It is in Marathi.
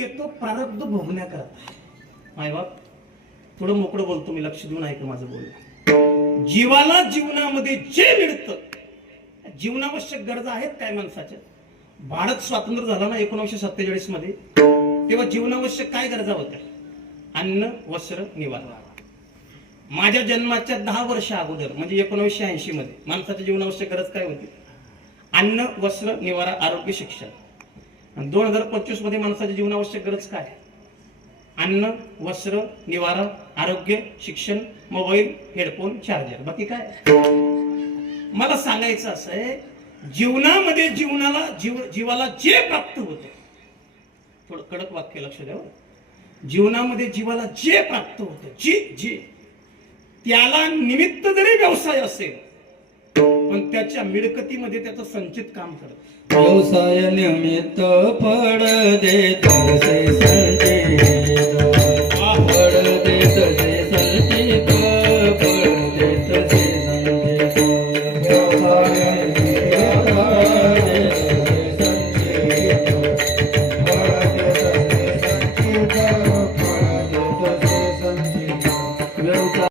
येतो प्रारब्ध भोगण्याकरता माय बाप थोडं मोकळं बोलतो मी लक्ष देऊन ऐक माझं बोलणं. जीवाला जीवनामध्ये जे मिळतं जीवनावश्यक गरजा आहेत काय माणसाच्या. भारत स्वातंत्र्य झाला ना एकोणीसशे सत्तेचाळीसमध्ये तेव्हा जीवनावश्यक काय गरजा होत्या? अन्न वस्त्र निवारा. माझ्या जन्माच्या दहा वर्ष अगोदर म्हणजे एकोणीसशे ऐंशी मध्ये माणसाच्या जीवनावश्यक गरज काय होती? अन्न वस्त्र निवारा आरोग्य शिक्षण आणि दोन हजार पंचवीसमध्ये माणसाच्या जीवनावश्यक गरज काय? अन्न वस्त्र निवारा आरोग्य शिक्षण मोबाईल हेडफोन चार्जर. बाकी काय? मला सांगायचं असं आहे जीवनामध्ये जीवनाला जीव जीवाला जे प्राप्त होते थोडं कडक वाक्य लक्ष द्यावं जीवनामध्ये जीवाला जे प्राप्त होतं जी जे त्याला निमित्त जरी व्यवसाय असेल पण त्याच्या मिळकतीमध्ये त्याचं संचित काम करत. व्यवसाय निमित्त पड दे